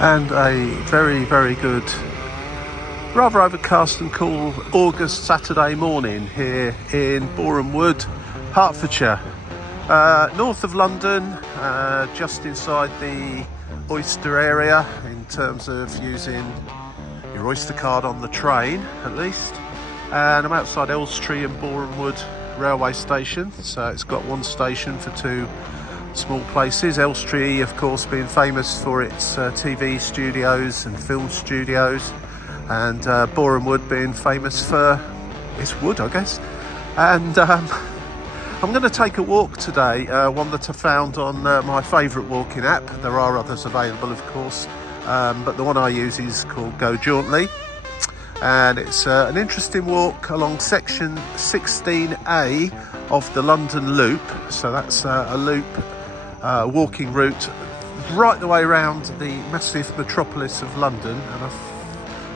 and a very, very good, rather overcast and cool August Saturday morning here in Borehamwood, Hertfordshire, north of London, just inside the Oyster area in terms of using your Oyster card on the train at least. And I'm outside Elstree and Borehamwood railway station, so it's got one station for two small places. Elstree, of course, being famous for its TV studios and film studios, and Borehamwood being famous for its wood, I guess. And I'm going to take a walk today, one that I found on my favourite walking app. There are others available, of course, but the one I use is called Go Jauntly, and it's an interesting walk along section 16A of the London Loop. So that's a loop walking route right the way around the massive metropolis of London, and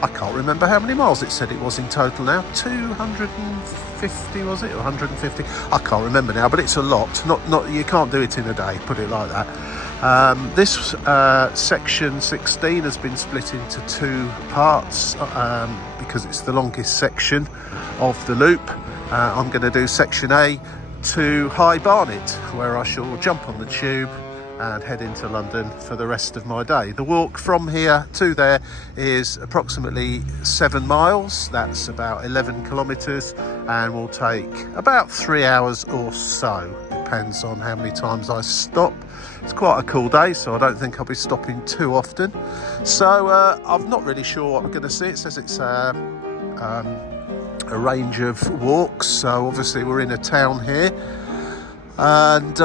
I can't remember how many miles it said it was in total now. 250 was it, or 150? I can't remember now, but it's a lot. Not you can't do it in a day, put it like that. This section 16 has been split into two parts because it's the longest section of the loop. I'm going to do section A to High Barnet, where I shall jump on the tube and head into London for the rest of my day. The walk from here to there is approximately 7 miles. That's about 11 kilometres, and will take about 3 hours or so. Depends on how many times I stop. It's quite a cool day, so I don't think I'll be stopping too often. So I'm not really sure what I'm going to see. It says it's a range of walks, so obviously we're in a town here, and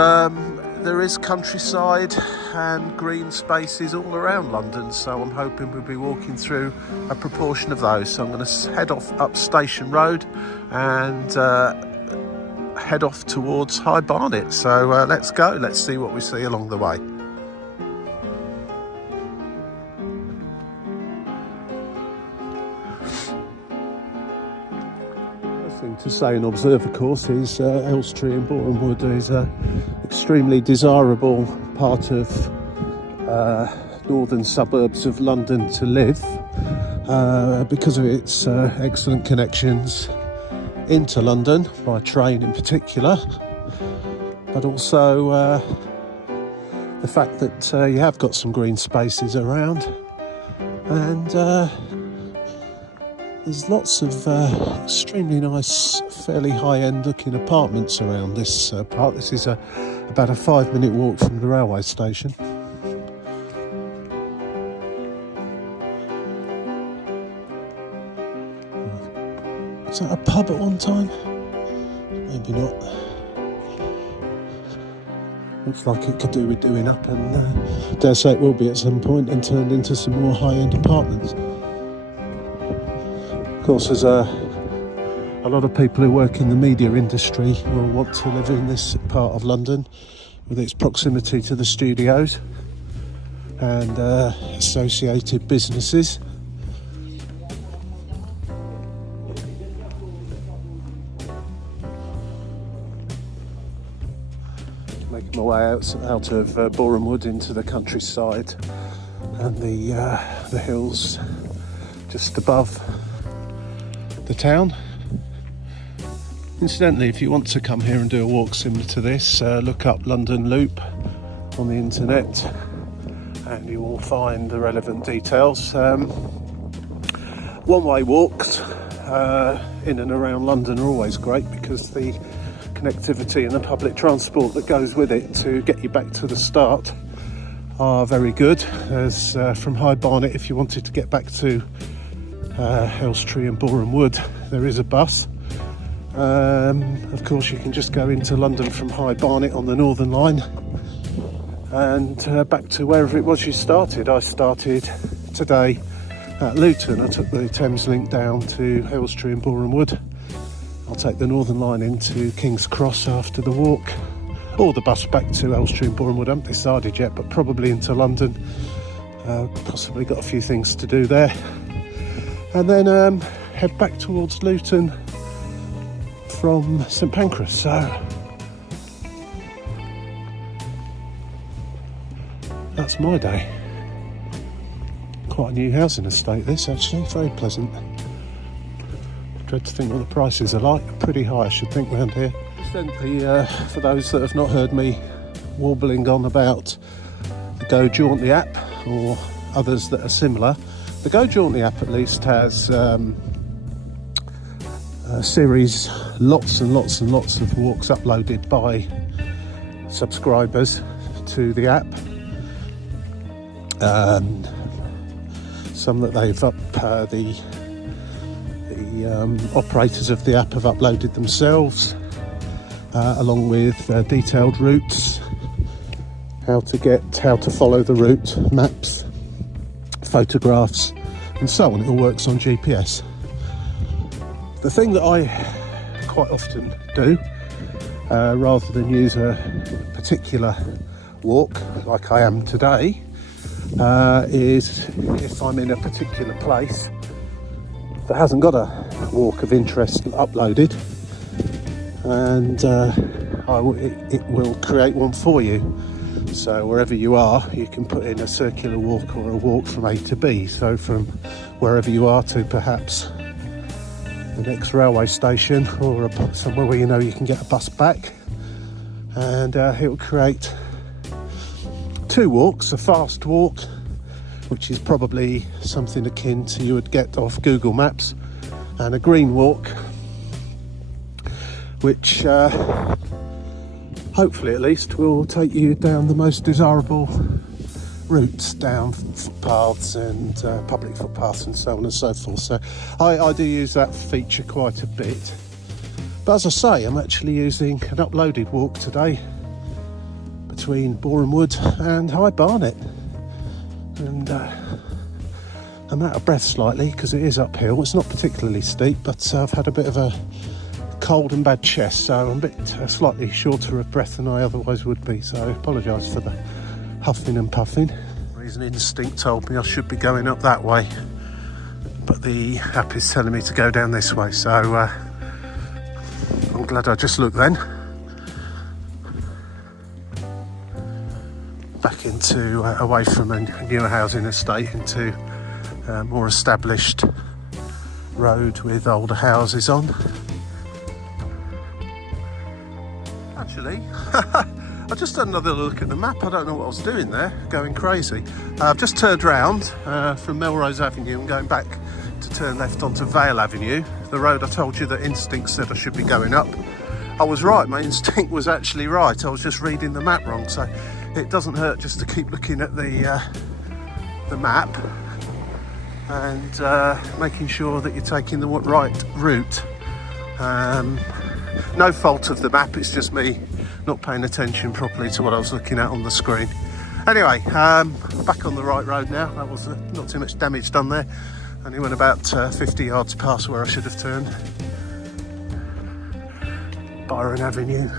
there is countryside and green spaces all around London, so I'm hoping we'll be walking through a proportion of those. So I'm going to head off up Station Road and head off towards High Barnet. So let's go, let's see what we see along the way. To say and observe, of course, is Elstree and Borehamwood is an extremely desirable part of northern suburbs of London to live because of its excellent connections into London, by train in particular, but also the fact that you have got some green spaces around, and there's lots of extremely nice, fairly high-end looking apartments around this part. This is about a 5-minute walk from the railway station. Was that a pub at one time? Maybe not. Looks like it could do with doing up, and dare say it will be at some point, and turned into some more high-end apartments. Of course, there's a lot of people who work in the media industry will want to live in this part of London with its proximity to the studios and associated businesses. Making my way out of Borehamwood into the countryside and the hills just above the town. Incidentally, if you want to come here and do a walk similar to this, look up London Loop on the internet and you will find the relevant details. One-way walks in and around London are always great because the connectivity and the public transport that goes with it to get you back to the start are very good. As from High Barnet, if you wanted to get back to Elstree and Borehamwood, there is a bus. Of course, you can just go into London from High Barnet on the Northern Line and back to wherever it was you started. I started today at Luton. I took the Thames Link down to Elstree and Borehamwood. I'll take the Northern Line into King's Cross after the walk, or the bus back to Elstree and Borehamwood. I haven't decided yet, but probably into London. Possibly got a few things to do there. And then head back towards Luton from St Pancras. So that's my day. Quite a new housing estate this, actually, very pleasant. Dread to think what the prices are like. Pretty high, I should think, around here. Incidentally, for those that have not heard me warbling on about the Go Jauntly app or others that are similar, the Go Jauntly app at least has a series, lots and lots and lots of walks uploaded by subscribers to the app. Some that they've the operators of the app have uploaded themselves, along with detailed routes, how to follow the route, maps, photographs, and so on. It all works on GPS. The thing that I quite often do, rather than use a particular walk like I am today, is if I'm in a particular place that hasn't got a walk of interest uploaded, and it will create one for you. So wherever you are, you can put in a circular walk or a walk from A to B. So from wherever you are to perhaps the next railway station, or somewhere where you know you can get a bus back, and it will create two walks: a fast walk, which is probably something akin to you would get off Google Maps, and a green walk, which hopefully at least will take you down the most desirable routes, down footpaths and public footpaths and so on and so forth. So I do use that feature quite a bit. But as I say, I'm actually using an uploaded walk today between Borehamwood and High Barnet. And I'm out of breath slightly because it is uphill. It's not particularly steep, but I've had a bit of a cold and bad chest, so I'm a bit slightly shorter of breath than I otherwise would be, so I apologise for the huffing and puffing. Reason instinct told me I should be going up that way, but the app is telling me to go down this way, so I'm glad I just looked then. Back into away from a newer housing estate into a more established road with older houses on. Actually, I just had another look at the map. I don't know what I was doing there, going crazy. I've just turned round from Melrose Avenue and going back to turn left onto Vale Avenue, the road I told you that instinct said I should be going up. I was right, my instinct was actually right. I was just reading the map wrong, so it doesn't hurt just to keep looking at the map and making sure that you're taking the right route. No fault of the map, it's just me not paying attention properly to what I was looking at on the screen. Anyway, back on the right road now. That was not too much damage done there. Only went about 50 yards past where I should have turned. Byron Avenue.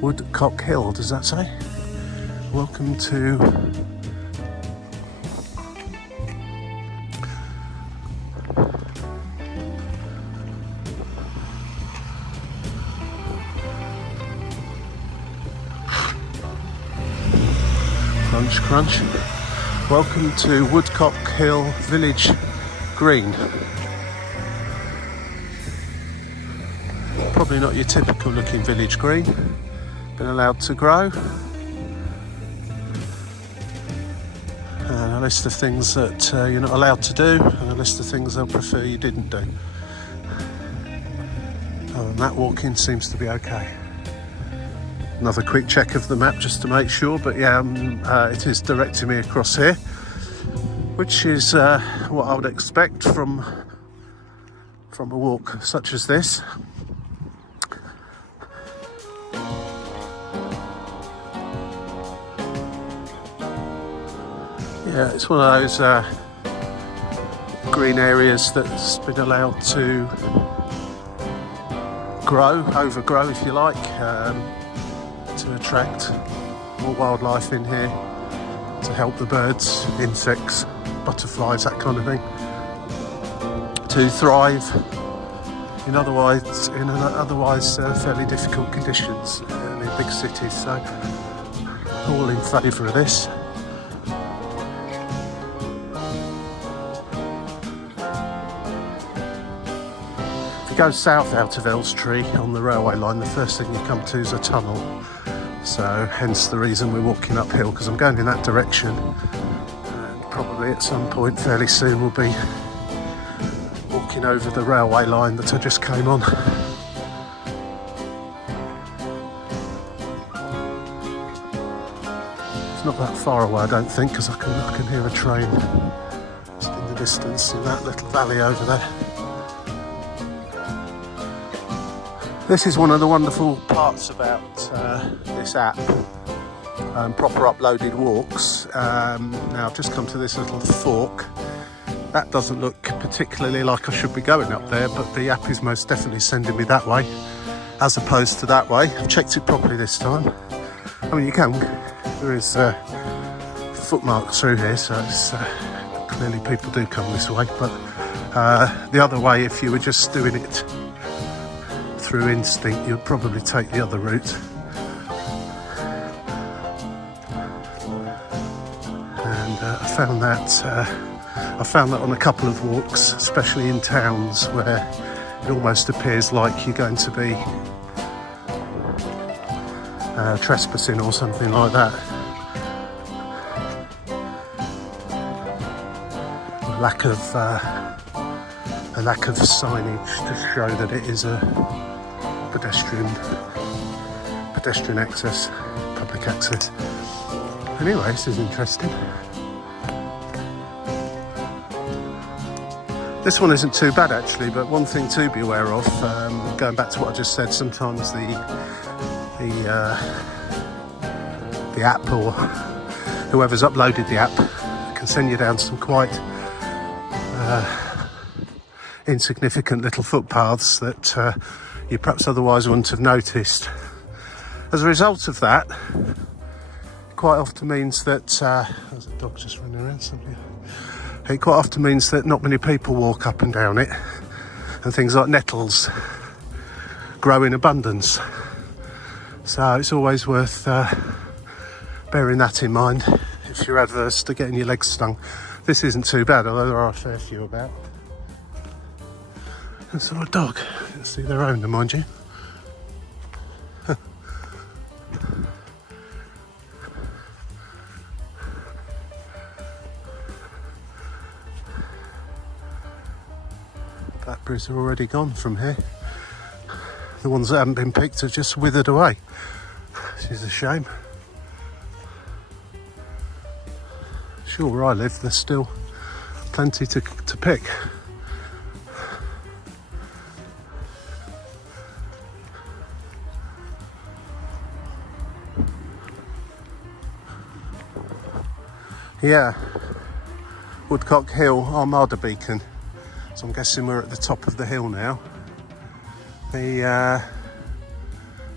Woodcock Hill, does that say? Welcome to Crunch Crunch. Welcome to Woodcock Hill Village Green. Probably not your typical looking village green. Been allowed to grow. And a list of things that you're not allowed to do, and a list of things they'll prefer you didn't do. Oh, and that walking seems to be okay. Another quick check of the map just to make sure, but yeah, it is directing me across here, which is what I would expect from a walk such as this. Yeah, it's one of those green areas that's been allowed to overgrow if you like, to attract more wildlife in here, to help the birds, insects, butterflies, that kind of thing, to thrive in otherwise fairly difficult conditions in big cities. So all in favour of this. If you go south out of Elstree on the railway line, the first thing you come to is a tunnel. So hence the reason we're walking uphill, because I'm going in that direction, and probably at some point fairly soon we'll be walking over the railway line that I just came on. It's not that far away, I don't think, because I can hear a train just in the distance in that little valley over there. This is one of the wonderful parts about this app, proper uploaded walks. Now I've just come to this little fork. That doesn't look particularly like I should be going up there, but the app is most definitely sending me that way as opposed to that way. I've checked it properly this time. I mean, there is foot marks through here, so it's clearly people do come this way, but the other way, if you were just doing it through instinct, you'd probably take the other route. And I found that on a couple of walks, especially in towns where it almost appears like you're going to be trespassing or something like that. A lack of signage to show that it is a pedestrian access, public access. Anyway, this is interesting. This one isn't too bad actually, but one thing to be aware of, going back to what I just said, sometimes the app or whoever's uploaded the app can send you down some quite insignificant little footpaths that you perhaps otherwise wouldn't have noticed. As a result of that, quite often means that there's a dog just running around somewhere. It quite often means that not many people walk up and down it, and things like nettles grow in abundance. So it's always worth bearing that in mind if you're adverse to getting your legs stung. This isn't too bad, although there are a fair few about. And so a dog, let's see their owner, mind you. Blackberries are already gone from here. The ones that haven't been picked have just withered away, which is a shame. Sure, where I live there's still plenty to pick. Yeah, Woodcock Hill Armada beacon. So I'm guessing we're at the top of the hill now.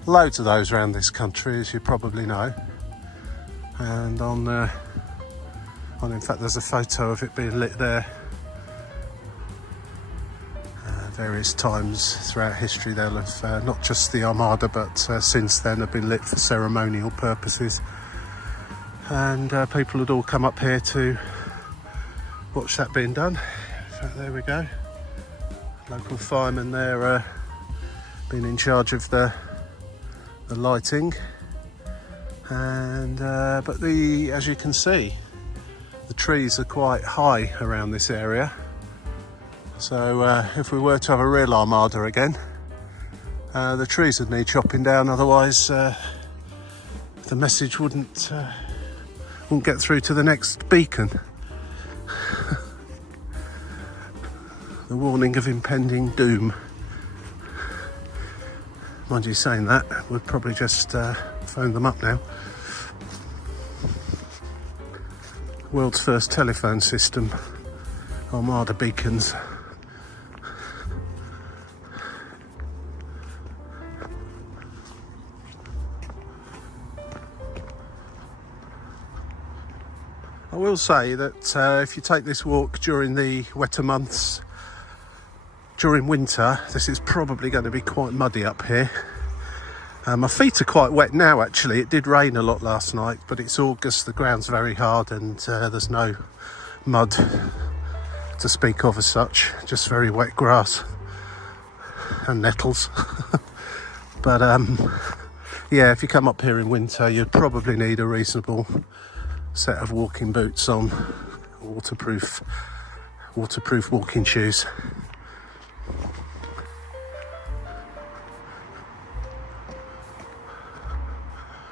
Loads of those around this country, as you probably know. And in fact, there's a photo of it being lit there. Various times throughout history, they'll have not just the Armada, but since then have been lit for ceremonial purposes. And people would all come up here to watch that being done. In fact, there we go. Local firemen there being in charge of the lighting. And but as you can see, the trees are quite high around this area. So if we were to have a real Armada again, the trees would need chopping down, otherwise the message wouldn't get through to the next beacon. The warning of impending doom. Mind you, saying that, we'd probably just phone them up now. World's first telephone system, Armada beacons. I will say that if you take this walk during the wetter months, during winter this is probably going to be quite muddy up here. My feet are quite wet now actually. It did rain a lot last night, but it's August, the ground's very hard, and there's no mud to speak of as such, just very wet grass and nettles. But yeah, if you come up here in winter you'd probably need a reasonable set of walking boots on, waterproof walking shoes.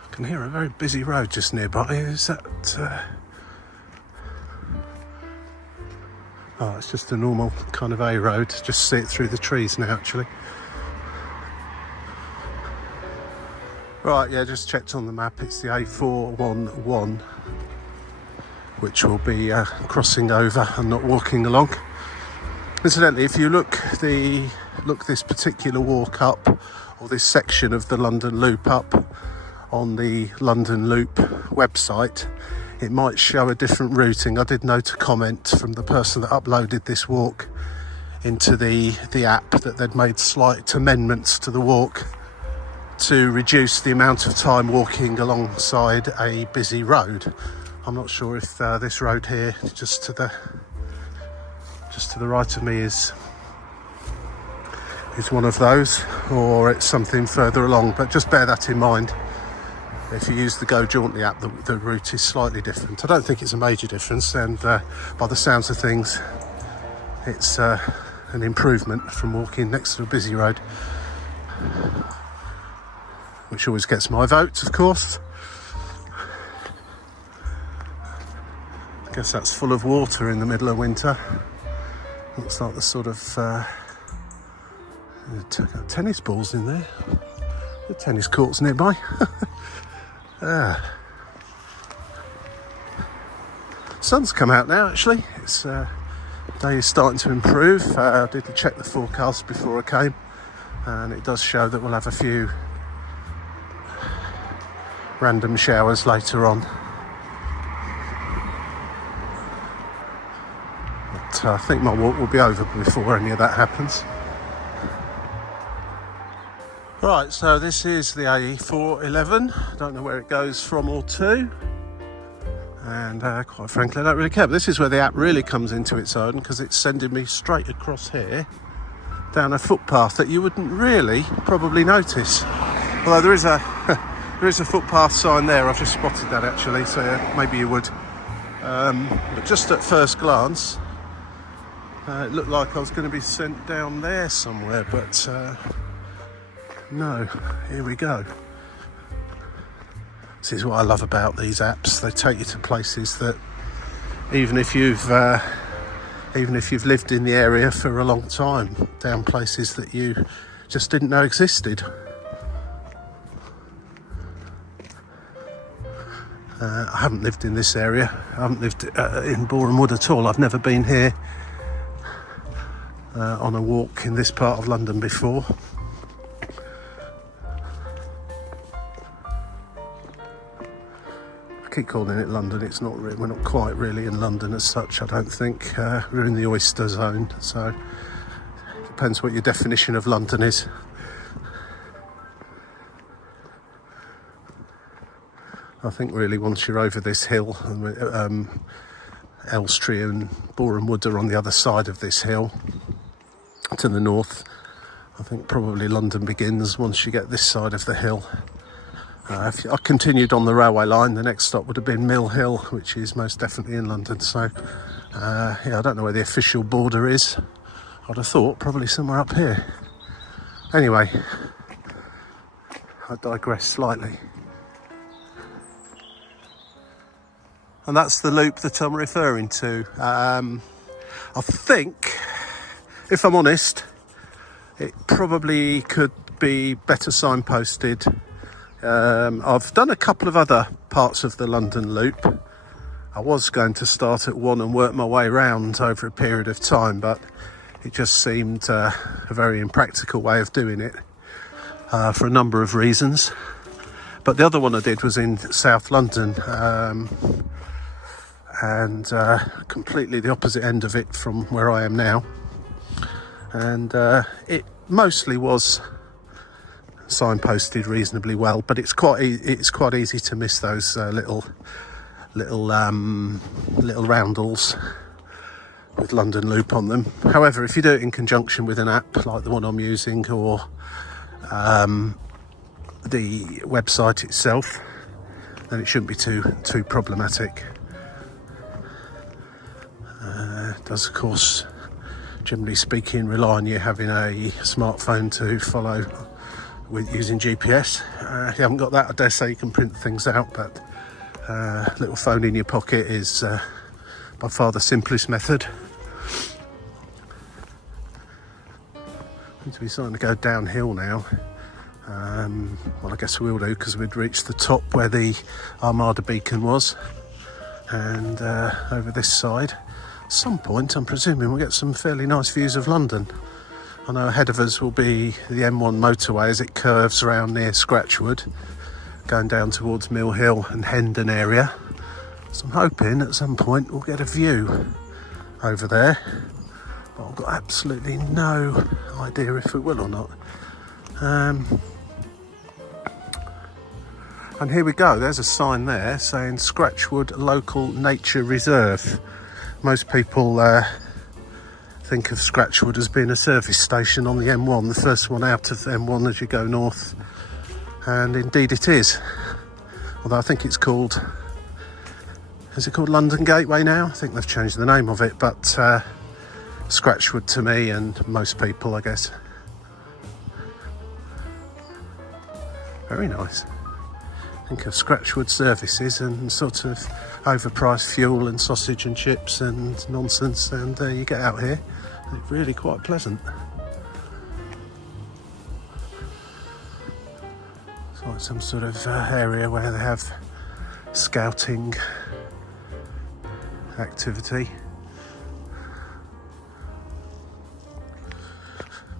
I can hear a very busy road just nearby. Is that oh, it's just a normal kind of A road. Just see it through the trees now actually. Right, yeah, just checked on the map. It's the A411, which will be crossing over and not walking along. Incidentally, if you look this particular walk up, or this section of the London Loop up on the London Loop website, it might show a different routing. I did note a comment from the person that uploaded this walk into the app that they'd made slight amendments to the walk to reduce the amount of time walking alongside a busy road. I'm not sure if this road here, just to the right of me, is one of those, or it's something further along. But just bear that in mind. If you use the Go Jauntly app, the route is slightly different. I don't think it's a major difference, and by the sounds of things, it's an improvement from walking next to a busy road, which always gets my vote, of course. I guess that's full of water in the middle of winter. Looks like the sort of tennis balls in there. The tennis court's nearby. Sun's come out now actually. It's day is starting to improve. I did check the forecast before I came, and it does show that we'll have a few random showers later on. But I think my walk will be over before any of that happens. Right, so this is the A411. I don't know where it goes from or to, and quite frankly I don't really care. But this is where the app really comes into its own, because it's sending me straight across here down a footpath that you wouldn't really probably notice. Although there is a footpath sign there. I've just spotted that actually, so maybe you would. But just at first glance, it looked like I was going to be sent down there somewhere, but no, here we go. This is what I love about these apps. They take you to places that even if you've lived in the area for a long time, down places that you just didn't know existed. I haven't lived in this area. I haven't lived in Borehamwood at all. I've never been here on a walk in this part of London before. I keep calling it London. It's not. We're not quite really in London as such, I don't think. We're in the oyster zone, so it depends what your definition of London is. I think really once you're over this hill, Elstree and Borehamwood are on the other side of this hill to the north. I think probably London begins once you get this side of the hill. If I continued on the railway line, the next stop would have been Mill Hill, which is most definitely in London. So yeah, I don't know where the official border is. I'd have thought probably somewhere up here. Anyway, I digress slightly. And that's the loop that I'm referring to. I think, if I'm honest, it probably could be better signposted. I've done a couple of other parts of the London Loop. I was going to start at one and work my way around over a period of time, but it just seemed a very impractical way of doing it for a number of reasons. But the other one I did was in South London, and completely the opposite end of it from where I am now. and it mostly was signposted reasonably well, but it's quite easy to miss those little roundels with London Loop on them. However, if you do it in conjunction with an app like the one I'm using, or the website itself, then it shouldn't be too problematic. It does, of course, generally speaking, rely on you having a smartphone to follow with using GPS. If you haven't got that, I dare say you can print things out, but little phone in your pocket is by far the simplest method. Seems to be starting to go downhill now. Well, I guess we will do, because we'd reached the top where the Armada beacon was, and over this side, at some point, I'm presuming we'll get some fairly nice views of London. I know ahead of us will be the M1 motorway as it curves around near Scratchwood, going down towards Mill Hill and Hendon area. So I'm hoping at some point we'll get a view over there, but I've got absolutely no idea if we will or not. And here we go, there's a sign there saying Scratchwood Local Nature Reserve. Most people think of Scratchwood as being a service station on the M1, the first one out of M1 as you go north, and indeed it is. Although I think it's called, is it called London Gateway now? I think they've changed the name of it, but Scratchwood to me and most people, I guess. Very nice. Think of Scratchwood services and sort of overpriced fuel and sausage and chips and nonsense, and you get out here, it's really quite pleasant. It's like some sort of area where they have scouting activity.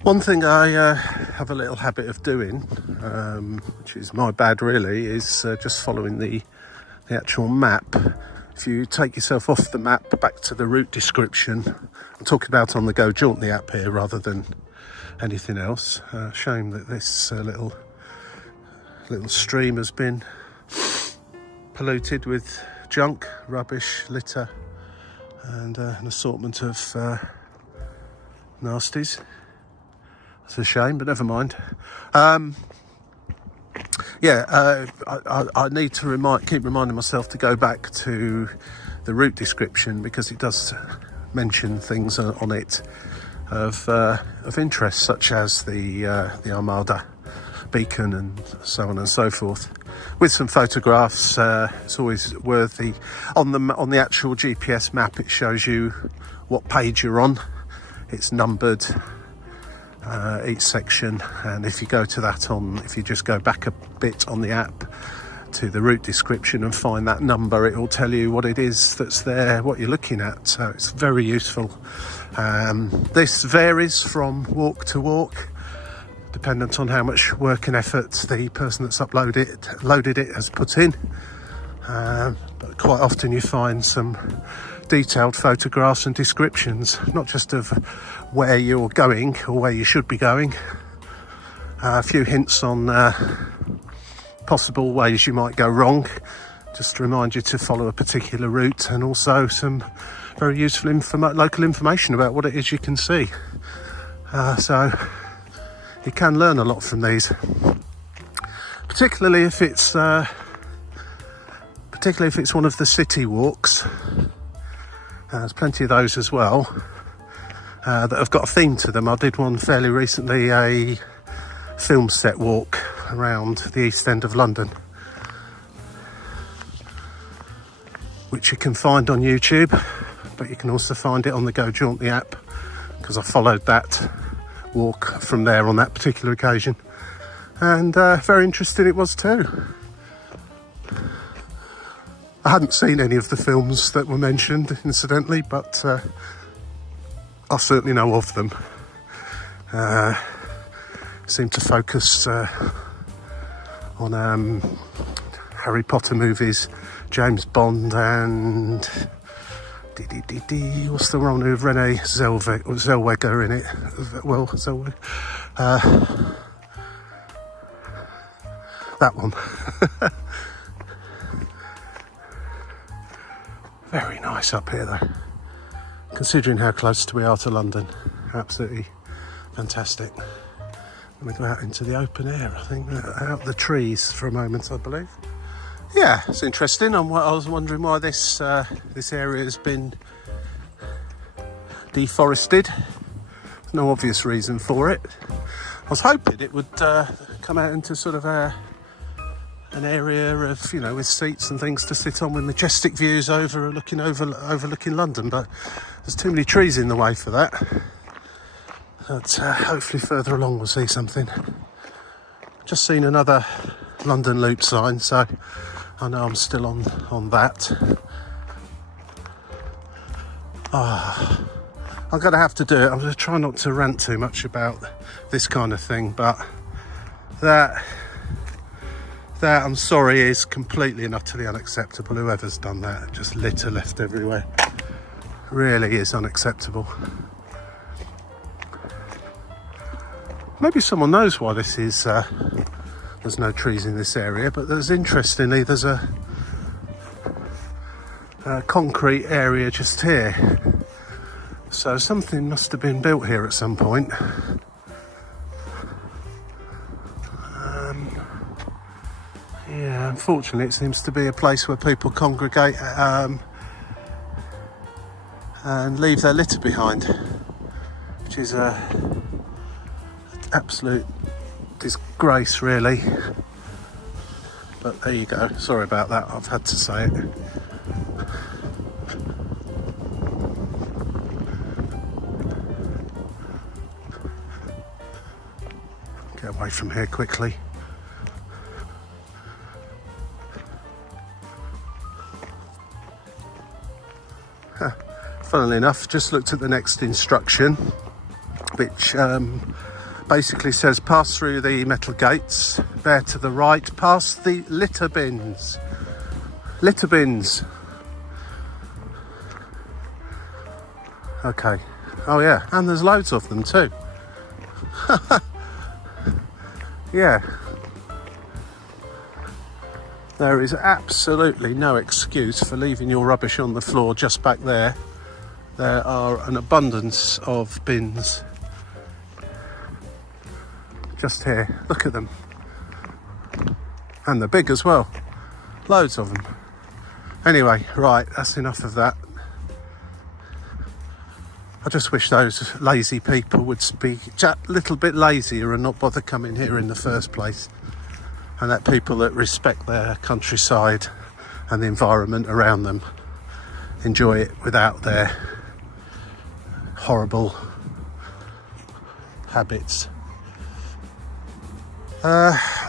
One thing I have a little habit of doing, which is my bad really, is just following the actual map. If you take yourself off the map back to the route description, I'm talking about on the Go Jauntly app here rather than anything else. Shame that this little stream has been polluted with junk, rubbish, litter, and an assortment of nasties. It's a shame, but never mind. I need to keep reminding myself to go back to the route description, because it does mention things on it of interest, such as the Armada beacon and so on and so forth. With some photographs, it's always worthy. On the actual GPS map, it shows you what page you're on. It's numbered. Each section, and if you go to that if you just go back a bit on the app to the route description and find that number, it will tell you what it is that's there, what you're looking at. So it's very useful. This varies from walk to walk, dependent on how much work and effort the person that's loaded it has put in. But quite often you find some detailed photographs and descriptions, not just of where you're going or where you should be going, a few hints on possible ways you might go wrong, just to remind you to follow a particular route, and also some very useful local information about what it is you can see. So you can learn a lot from these, particularly if it's one of the city walks. There's plenty of those as well that have got a theme to them. I did one fairly recently, a film set walk around the East End of London, which you can find on YouTube, but you can also find it on the Go Jauntly app, because I followed that walk from there on that particular occasion, and very interesting it was too. I hadn't seen any of the films that were mentioned, incidentally, but I certainly know of them. Seem to focus on Harry Potter movies, James Bond, and What's the one with Renee Zellweger in it? Well, Zellweger. That one. Very nice up here though. Considering how close we are to London. Absolutely fantastic. I'm going to go out into the open air, I think, out the trees for a moment, I believe. Yeah, it's interesting. I was wondering why this area has been deforested. There's no obvious reason for it. I was hoping it would come out into sort of an area of, you know, with seats and things to sit on with majestic views overlooking London, but there's too many trees in the way for that. But hopefully further along we'll see something. Just seen another London Loop sign, so I know I'm still on that. I'm going to have to do it. I'm going to try not to rant too much about this kind of thing, but that I'm sorry is completely and utterly unacceptable. Whoever's done that, just litter left everywhere, really is unacceptable. Maybe someone knows why this is. There's no trees in this area, but interestingly there's a concrete area just here. So something must have been built here at some point. Yeah, unfortunately it seems to be a place where people congregate and leave their litter behind, which is an absolute disgrace really. But there you go, sorry about that, I've had to say it. Get away from here quickly. Funnily enough, just looked at the next instruction, which basically says pass through the metal gates, bear to the right, past the litter bins. Litter bins. Okay. Oh yeah, and there's loads of them too. Yeah. There is absolutely no excuse for leaving your rubbish on the floor just back there. There are an abundance of bins just here. Look at them. And they're big as well. Loads of them. Anyway, right, that's enough of that. I just wish those lazy people would be just a little bit lazier and not bother coming here in the first place. And let people that respect their countryside and the environment around them enjoy it without their horrible habits.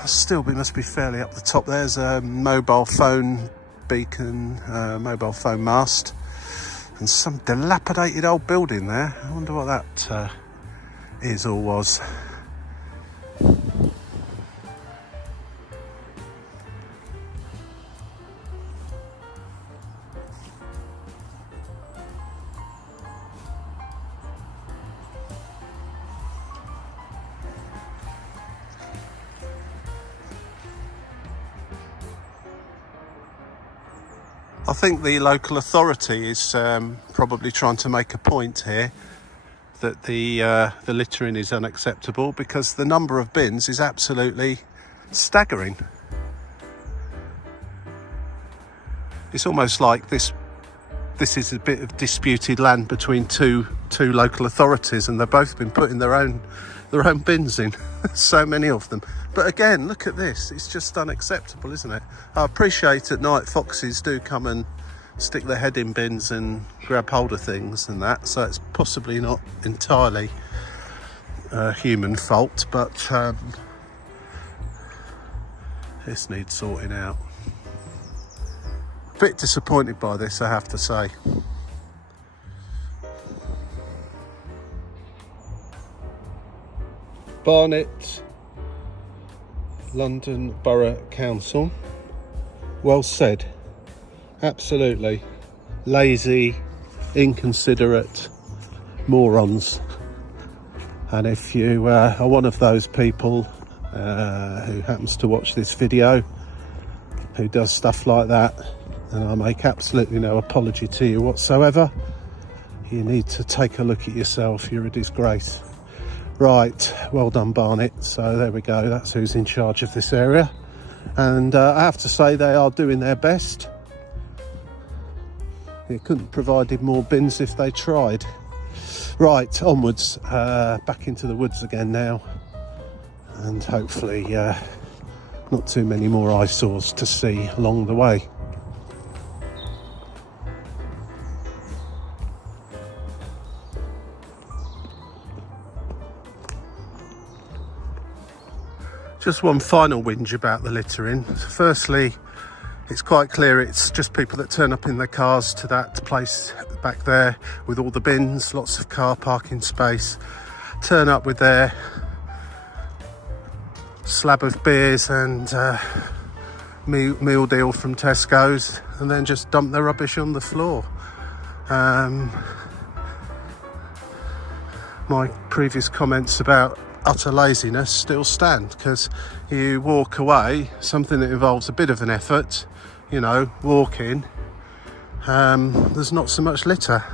Still, we must be fairly up the top. There's a mobile phone beacon, mobile phone mast, and some dilapidated old building there. I wonder what that is or was. I think the local authority is probably trying to make a point here that the littering is unacceptable, because the number of bins is absolutely staggering. It's almost like this is a bit of disputed land between two local authorities, and they've both been putting their own bins in. So many of them. But again, look at this. It's just unacceptable, isn't it? I appreciate at night foxes do come and stick their head in bins and grab hold of things and that, so it's possibly not entirely human fault, but this needs sorting out. A bit disappointed by this, I have to say. Barnet London Borough Council. Well said. Absolutely. Lazy inconsiderate morons. And if you are one of those people who happens to watch this video, who does stuff like that, then I make absolutely no apology to you whatsoever. You need to take a look at yourself. You're a disgrace. Right, well done, Barnet. So there we go, that's who's in charge of this area. And I have to say they are doing their best. You couldn't have provided more bins if they tried. Right, onwards, back into the woods again now. And hopefully not too many more eyesores to see along the way. Just one final whinge about the littering. Firstly, it's quite clear it's just people that turn up in their cars to that place back there with all the bins, lots of car parking space, turn up with their slab of beers and meal deal from Tesco's, and then just dump their rubbish on the floor. My previous comments about utter laziness still stand, because you walk away, something that involves a bit of an effort, you know, walking, there's not so much litter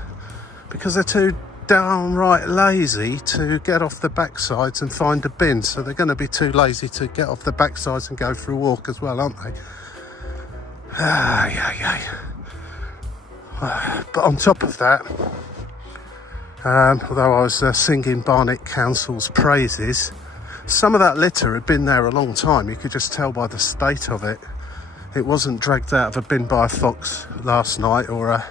because they're too downright lazy to get off the backsides and find a bin. So they're going to be too lazy to get off the backsides and go for a walk as well, aren't they? But on top of that, although I was singing Barnet Council's praises, some of that litter had been there a long time. You could just tell by the state of it. It wasn't dragged out of a bin by a fox last night, or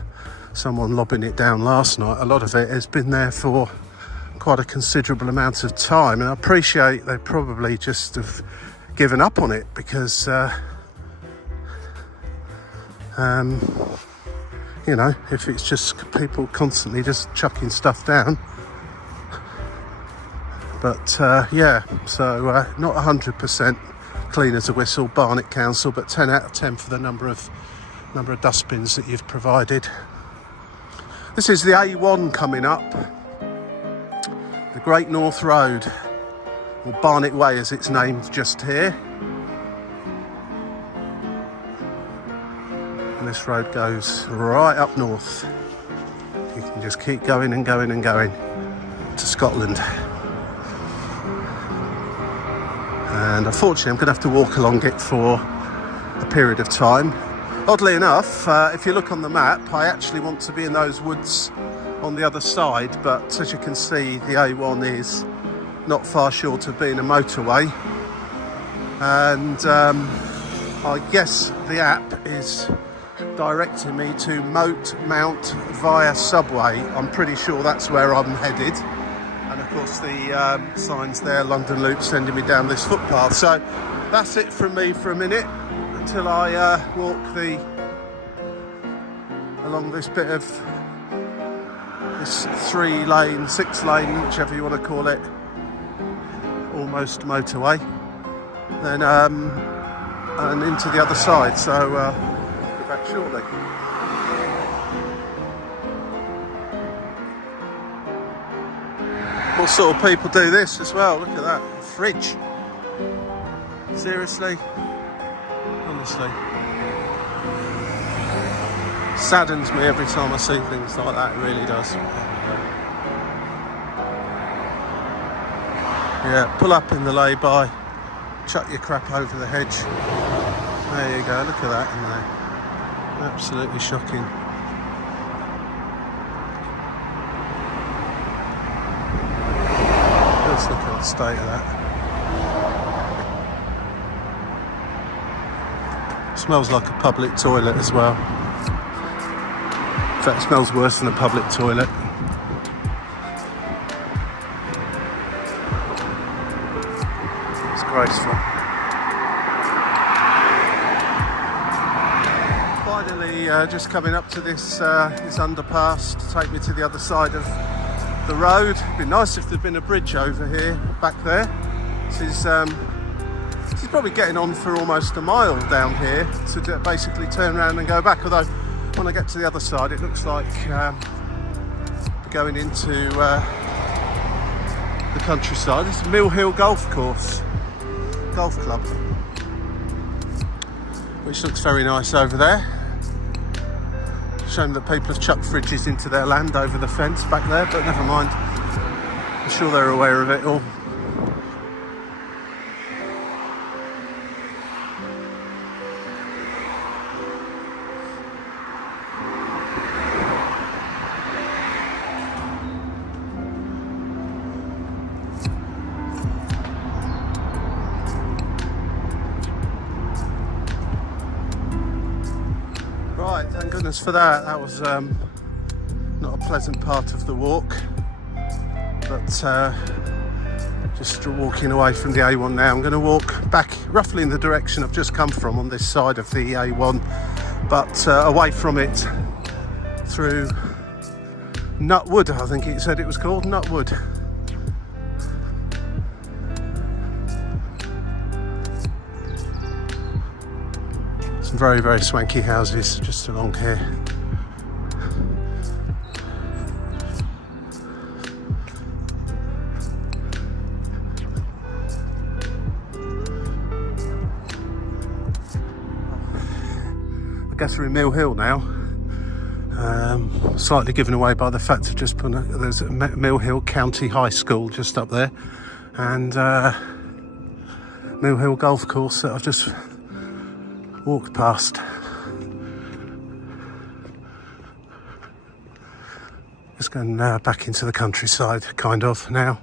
someone lobbing it down last night. A lot of it has been there for quite a considerable amount of time, and I appreciate they probably just have given up on it because you know, if it's just people constantly just chucking stuff down. But yeah, so not 100% clean as a whistle, Barnet Council, but 10 out of 10 for the number of dustbins that you've provided. This is the A1 coming up, the Great North Road, or Barnet Way as it's named just here. And this road goes right up north. You can just keep going and going and going to Scotland. And unfortunately I'm going to have to walk along it for a period of time. Oddly enough, if you look on the map, I actually want to be in those woods on the other side, but as you can see, the A1 is not far short of being a motorway. And I guess the app is directing me to Moat Mount via Subway. I'm pretty sure that's where I'm headed. And of course the signs there, London Loop, sending me down this footpath. So that's it from me for a minute until I walk along this bit of this 3-lane, 6-lane, whichever you want to call it, almost motorway, then and into the other side. So I'll be back shortly. What sort of people do this as well? Look at that, a fridge. Seriously? Honestly. Saddens me every time I see things like that, it really does. Yeah, pull up in the lay-by, chuck your crap over the hedge. There you go, look at that in there. Absolutely shocking. Let's look at the state of that. Smells like a public toilet as well. In fact, it smells worse than a public toilet. It's graceful. Finally, just coming up to this underpass to take me to the other side of the road. It'd be nice if there'd been a bridge over here, back there. This is probably getting on for almost a mile down here to basically turn around and go back. Although when I get to the other side, it looks like going into the countryside. It's Mill Hill Golf Course, Golf Club, which looks very nice over there. Shame that people have chucked fridges into their land over the fence back there, but never mind. I'm sure they're aware of it all. Right, thank goodness for that. That was not a pleasant part of the walk, but just walking away from the A1 now. I'm going to walk back roughly in the direction I've just come from on this side of the A1, but away from it through Nutwood, I think it said it was called, Nutwood. Some very, very swanky houses just along here. I guess we're in Mill Hill now. Slightly given away by the fact of just putting there's a Mill Hill County High School just up there, and Mill Hill Golf Course that I've just walked past. Just going back into the countryside, kind of, now.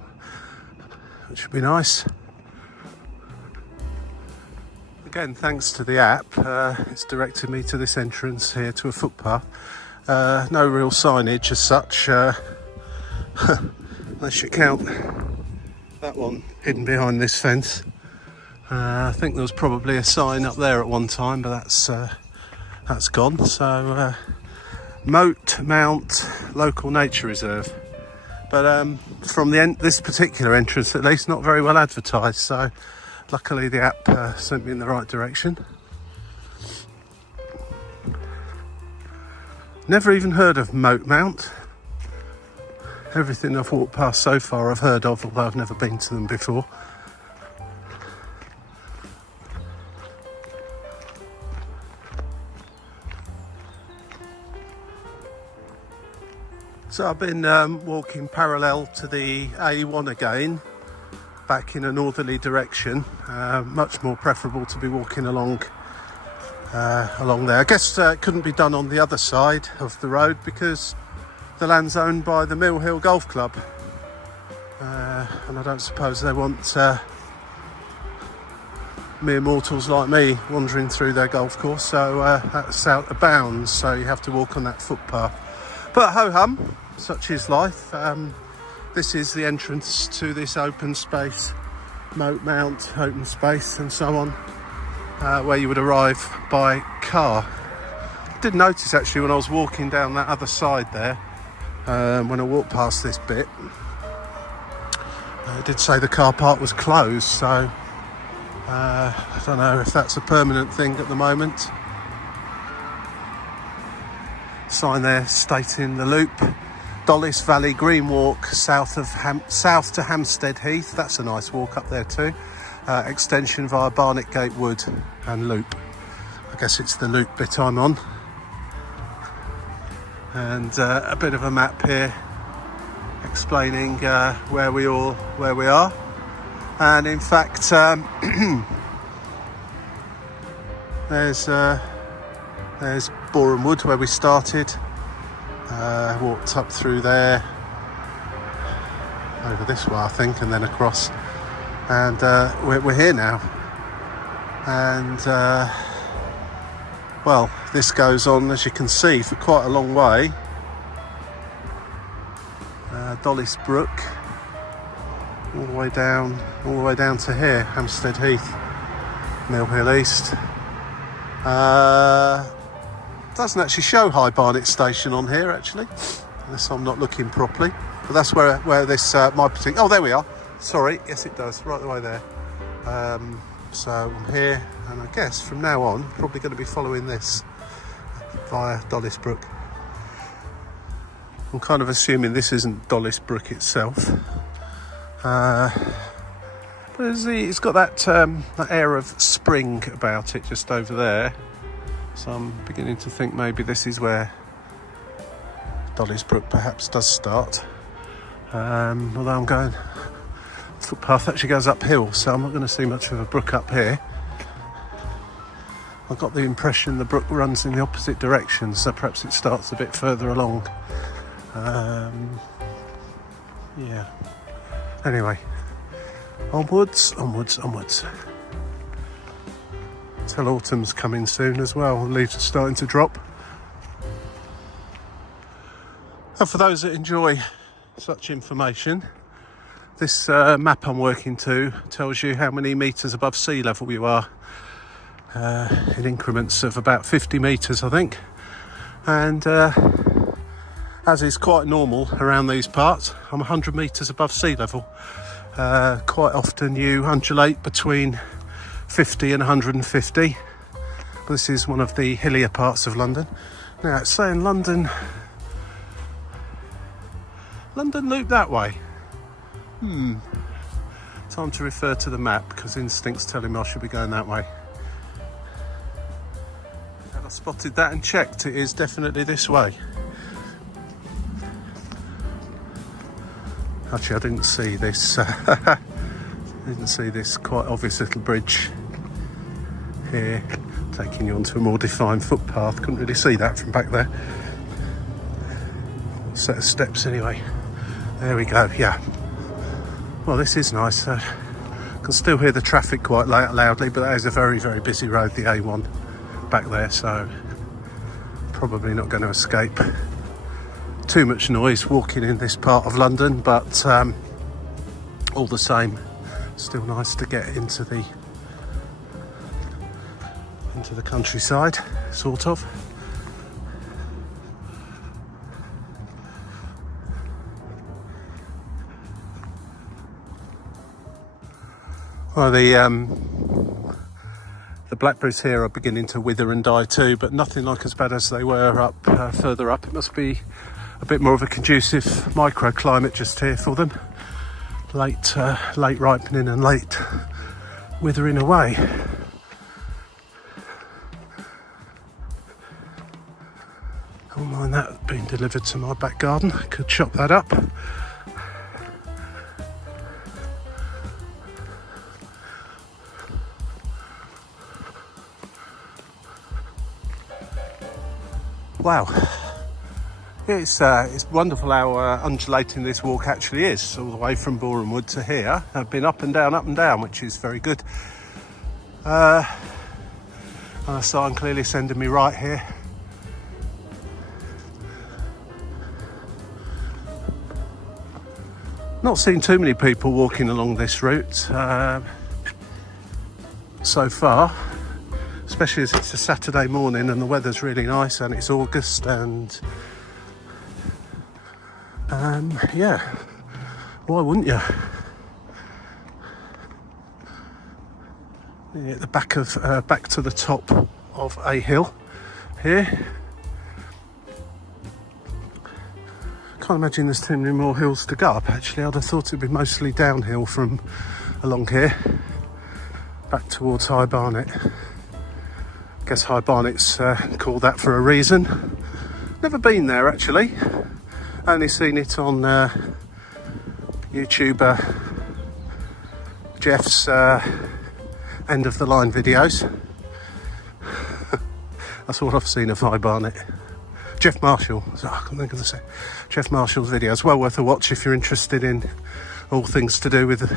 It should be nice. Again, thanks to the app, it's directed me to this entrance here to a footpath. No real signage as such, unless you count that one hidden behind this fence. I think there was probably a sign up there at one time, but that's gone. So Moat Mount Local Nature Reserve, but from this particular entrance at least, not very well advertised. So luckily the app sent me in the right direction. Never even heard of Moat Mount. Everything I've walked past so far I've heard of, although I've never been to them before. So I've been walking parallel to the A1 again, back in a northerly direction. Much more preferable to be walking along there. I guess it couldn't be done on the other side of the road because the land's owned by the Mill Hill Golf Club, and I don't suppose they want mere mortals like me wandering through their golf course, so that's out of bounds, so you have to walk on that footpath. But ho-hum, such is life. This is the entrance to this open space, Moat Mount open space, and so on, where you would arrive by car. I did notice actually when I was walking down that other side there, when I walked past this bit, it did say the car park was closed, so I don't know if that's a permanent thing at the moment. Sign there stating the loop, Dollis Valley Green Walk, south to Hampstead Heath. That's a nice walk up there too. Extension via Barnet Gate Wood and loop. I guess it's the loop bit I'm on. And a bit of a map here explaining where we are. And in fact, there's Borehamwood where we started. Walked up through there, over this way I think, and then across, and we're here now. And well, this goes on, as you can see, for quite a long way. Dollis Brook, all the way down to here, Hampstead Heath, Mill Hill East. Doesn't actually show High Barnet Station on here actually, unless I'm not looking properly. But that's where this my particular. Oh, there we are. Sorry, yes it does, right the way there. So I'm here, and I guess from now on, probably going to be following this via Dollis Brook. I'm kind of assuming this isn't Dollis Brook itself. But it's got that air of spring about it just over there. So I'm beginning to think maybe this is where Dollis Brook perhaps does start. Although I'm going, the footpath actually goes uphill, so I'm not going to see much of a brook up here. I got the impression the brook runs in the opposite direction, so perhaps it starts a bit further along. Yeah. Anyway, onwards, onwards, onwards. Till autumn's coming soon as well. The leaves are starting to drop. And for those that enjoy such information, this map I'm working to tells you how many metres above sea level you are. In increments of about 50 metres, I think. And as is quite normal around these parts, I'm 100 metres above sea level. Quite often you undulate between 50 and 150. This is one of the hillier parts of London. Now it's saying London loop that way. Time to refer to the map because instinct's telling me I should be going that way. And I spotted that and checked, it is definitely this way. Actually, I didn't see this. Didn't see this quite obvious little bridge here, taking you onto a more defined footpath. Couldn't really see that from back there. Set of steps anyway. There we go. Yeah. Well, this is nice. I can still hear the traffic quite loudly, but that is a very, very busy road, the A1 back there. So probably not going to escape too much noise walking in this part of London, but all the same, still nice to get into the countryside, sort of. Well, the blackberries here are beginning to wither and die too, but nothing like as bad as they were up further up. It must be a bit more of a conducive microclimate just here for them. Late ripening and late withering away. I don't mind that being delivered to my back garden. I could chop that up. Wow. It's wonderful how undulating this walk actually is, all the way from Borehamwood to here. I've been up and down, which is very good. And a sign clearly sending me right here. Not seen too many people walking along this route so far, especially as it's a Saturday morning and the weather's really nice and it's August and yeah, why wouldn't you? Yeah, at the back to the top of a hill here. Can't imagine there's too many more hills to go up. Actually, I'd have thought it'd be mostly downhill from along here back towards High Barnet. Guess High Barnet's called that for a reason. Never been there actually. Only seen it on YouTuber Jeff's end of the line videos. That's all I've seen of High Barnet. Jeff Marshall, I can't think of the name. Jeff Marshall's videos, well worth a watch if you're interested in all things to do with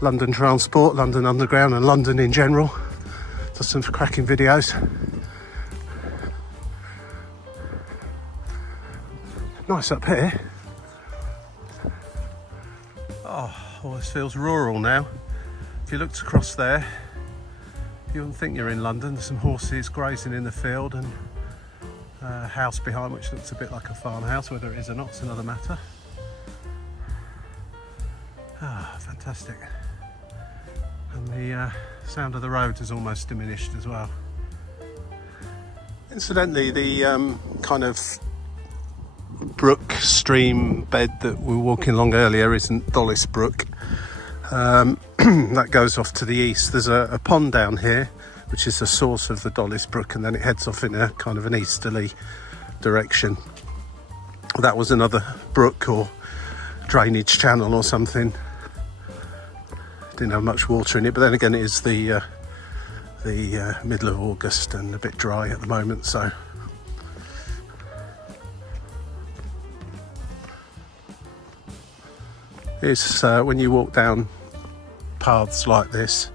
London transport, London Underground and London in general. Does some cracking videos. Nice up here. Oh, all this feels rural now. If you looked across there, you wouldn't think you're in London. There's some horses grazing in the field and a house behind which looks a bit like a farmhouse. Whether it is or not is another matter. Ah, fantastic. And the sound of the road has almost diminished as well. Incidentally, the kind of brook stream bed that we were walking along earlier isn't Dollis Brook. That goes off to the east. There's a pond down here which is the source of the Dollis Brook, and then it heads off in a kind of an easterly direction. That was another brook or drainage channel or something. Didn't have much water in it, but then again it is the middle of August and a bit dry at the moment, so it's when you walk down paths like this,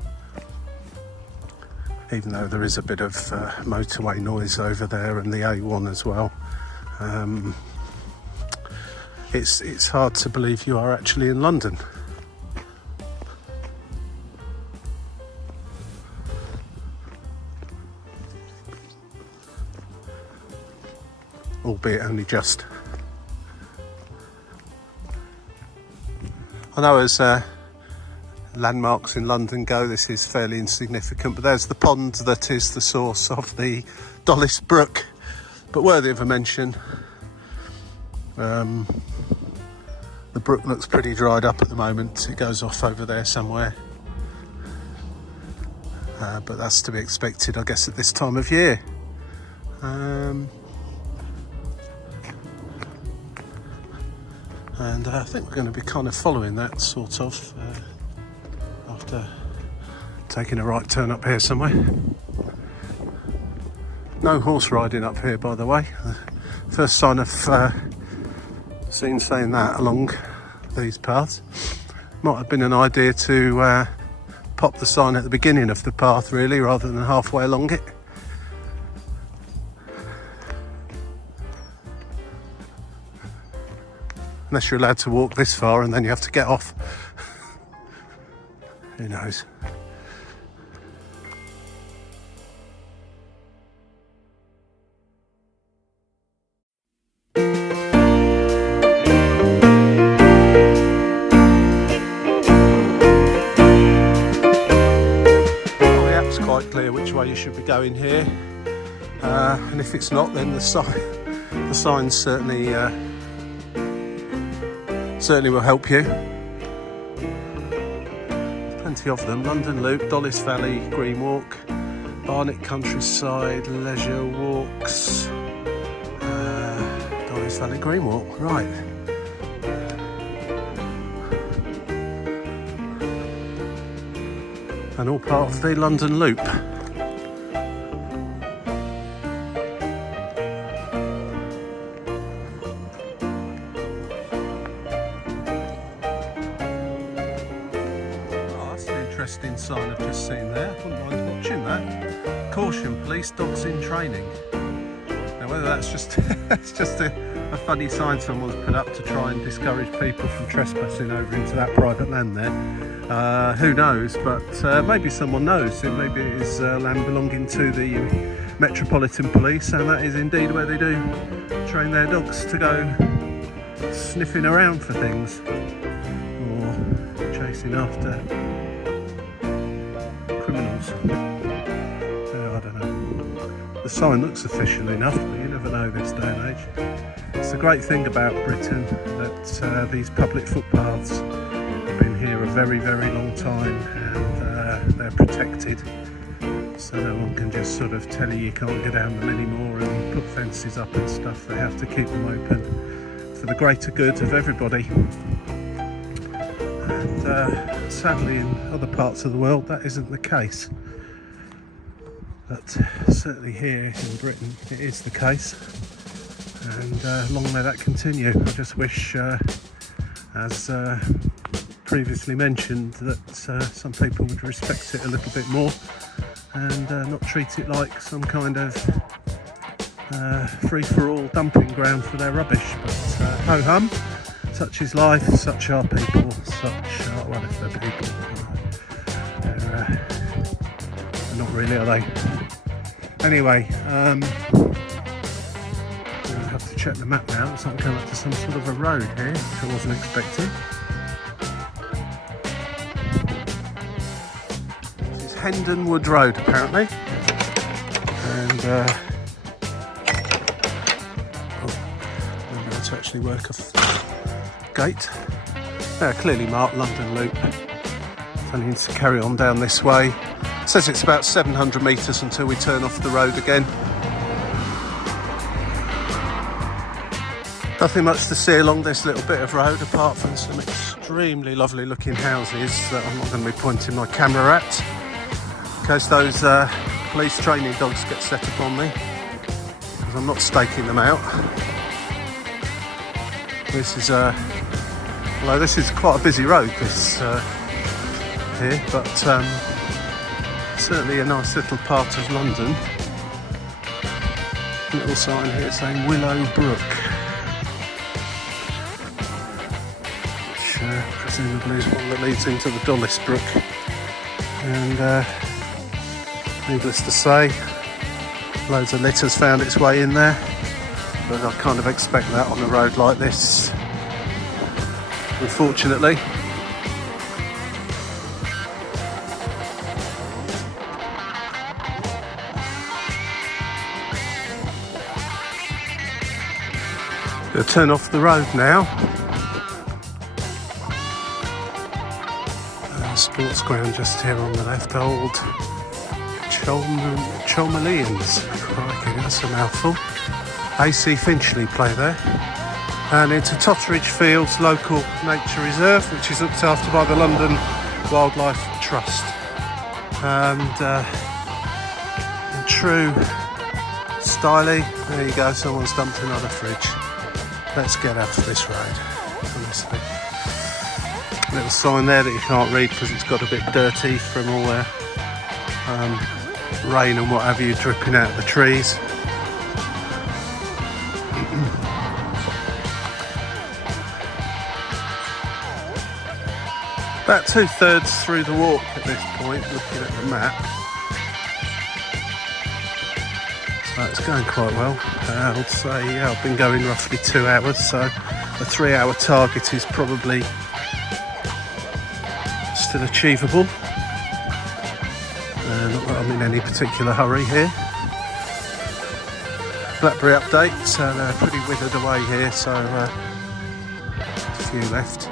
even though there is a bit of motorway noise over there and the A1 as well, it's hard to believe you are actually in London. Albeit only just. I know as landmarks in London go, this is fairly insignificant, but there's the pond that is the source of the Dollis Brook, but worthy of a mention. The brook looks pretty dried up at the moment. It goes off over there somewhere, but that's to be expected, I guess, at this time of year. And I think we're going to be kind of following that sort of after taking a right turn up here somewhere. No horse riding up here, by the way. First sign of seen saying that along these paths. Might have been an idea to pop the sign at the beginning of the path, really, rather than halfway along it. Unless you're allowed to walk this far and then you have to get off. Who knows? Quite clear which way you should be going here, and if it's not, then the signs certainly will help you. Plenty of them: London Loop, Dollis Valley, Green Walk, Barnet Countryside, Leisure Walks, Dollis Valley Green Walk, right. And all part of the London Loop. Oh, that's an interesting sign I've just seen there. I wouldn't mind watching that. Caution, police dogs in training. Now whether that's just it's just a funny sign someone's put up to try and discourage people from trespassing over into that private land there. Who knows, but maybe someone knows. Maybe it is land belonging to the Metropolitan Police, and that is indeed where they do train their dogs to go sniffing around for things or chasing after criminals. I don't know. The sign looks official enough, but you never know this day and age. It's the great thing about Britain that these public footpaths been here a very, very long time, and they're protected, so no one can just sort of tell you can't go down them anymore and put fences up and stuff. They have to keep them open for the greater good of everybody, and sadly in other parts of the world that isn't the case, but certainly here in Britain it is the case, and long may that continue. I just wish, as previously mentioned, that some people would respect it a little bit more and not treat it like some kind of free-for-all dumping ground for their rubbish. But ho-hum, such is life, such are people, such are, well, if they're people, they're not really, are they? Anyway, I have to check the map now. Looks like I'm coming up to some sort of a road here, which I wasn't expecting. Hendon Wood Road, apparently, and actually work a gate. Clearly marked London Loop. I need to carry on down this way. It says it's about 700 metres until we turn off the road again. Nothing much to see along this little bit of road apart from some extremely lovely looking houses that I'm not going to be pointing my camera at in case those police training dogs get set up on me, because I'm not staking them out. This is although this is quite a busy road, this here, but certainly a nice little part of London. A little sign here saying Willow Brook, which presumably is one that leads into the Dulles Brook. And needless to say, loads of litter's found its way in there, but I kind of expect that on a road like this, unfortunately. Gonna turn off the road now. Sports ground just here on the left, old Cholmalians. Crikey, that's a mouthful. AC Finchley play there. And into Totteridge Fields Local Nature Reserve, which is looked after by the London Wildlife Trust. And in true styly, there you go, someone's dumped another fridge. Let's get out of this road, honestly. Little sign there that you can't read because it's got a bit dirty from all the rain and what have you dripping out of the trees. About 2/3 through the walk at this point, looking at the map. So it's going quite well. I would say I've been going roughly 2 hours, so the 3-hour target is probably still achievable. Not that I'm in any particular hurry here. Blackberry updates, they're pretty withered away here, so a few left.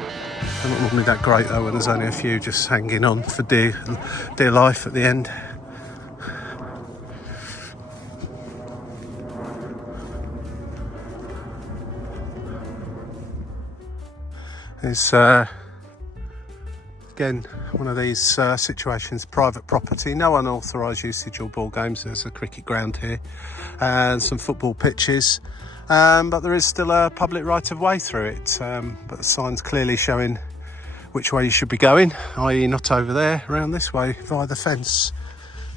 They're not normally that great though when there's only a few just hanging on for dear life at the end. It's again one of these situations, private property, no unauthorised usage or ball games. There's a cricket ground here and some football pitches, but there is still a public right of way through it, but the sign's clearly showing which way you should be going, i.e. not over there, around this way via the fence,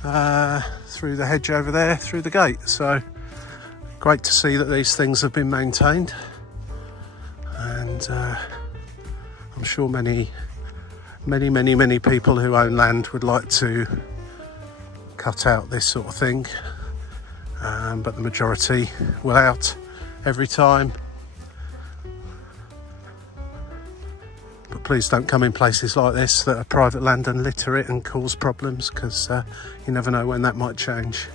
through the hedge over there, through the gate. So great to see that these things have been maintained, and I'm sure many people who own land would like to cut out this sort of thing, but the majority will out every time. But please don't come in places like this that are private land and litter it and cause problems, because you never know when that might change.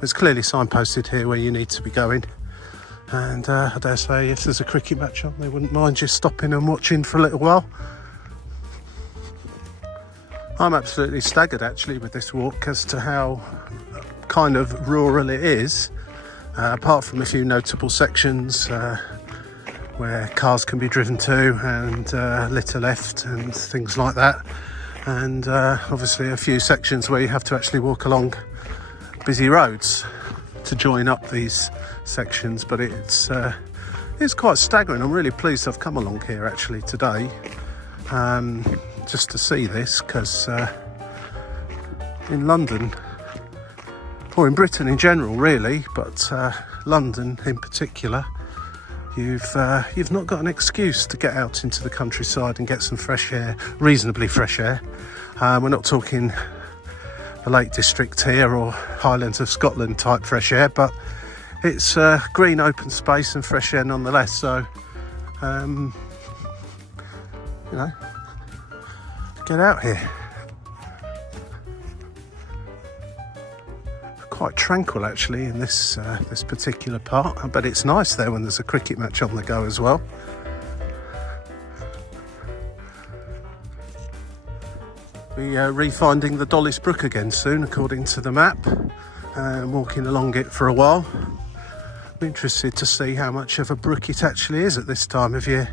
There's clearly signposted here where you need to be going, and I dare say if there's a cricket match on, they wouldn't mind you stopping and watching for a little while. I'm absolutely staggered actually with this walk as to how kind of rural it is, apart from a few notable sections where cars can be driven to and litter left and things like that, and obviously a few sections where you have to actually walk along busy roads to join up these sections. But it's quite staggering. I'm really pleased I've come along here actually today, just to see this, because in London, or in Britain in general really, but London in particular, you've not got an excuse to get out into the countryside and get some fresh air, reasonably fresh air. We're not talking the Lake District here or Highlands of Scotland type fresh air, but it's green open space and fresh air nonetheless. So you know, get out here. quite tranquil actually in this this particular part. I bet it's nice there when there's a cricket match on the go as well. We're refinding the Dollis Brook again soon, according to the map, and walking along it for a while. I'm interested to see how much of a brook it actually is at this time of year.